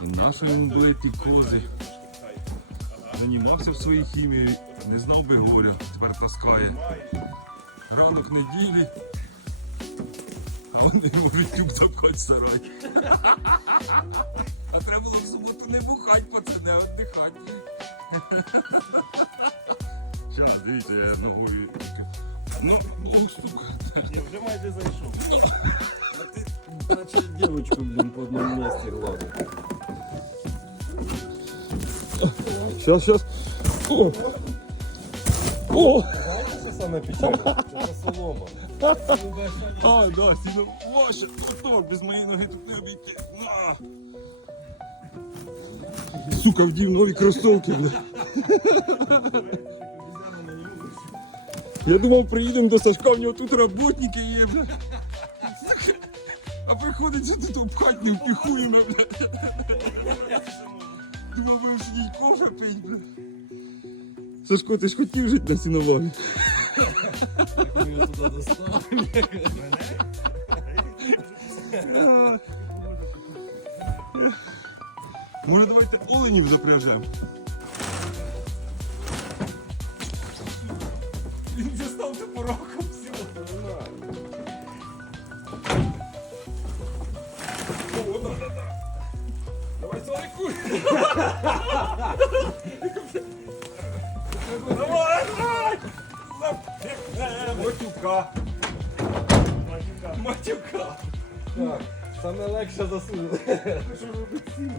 Наші він були ті кози. Займався в своїй хімії, не знав би горя, тепер таскає. Ранок неділі, а вони можуть запхати в сарай. А треба було в суботу не бухать, пацани, а віддихати. Зараз, дивіться, я ногою. Ну, ох, сука. Я вже майже зайшов. Значит, девочку, блин, по одному месте гладит. Сейчас, сейчас. О! О! Знаете, что самое печальное? Это солома. А, да, сіно ваше, отак, без моєї ноги тут не обійти. На! Сука, вдів нові кросовки, бля. Я думав, приїдемо до Сашка, в нього тут роботники є, бля. А приходиться тут обхать не впіхуємо, бля. Думав, будемо їй кожа пить, бля. Сашко, ти ж хотів жити на сіновалі? Мы ее туда доставили. Може давайте оленів запряжемо? Славику. Давай. Матюка. Матюка. Так, саме легше засунули. Що робить син?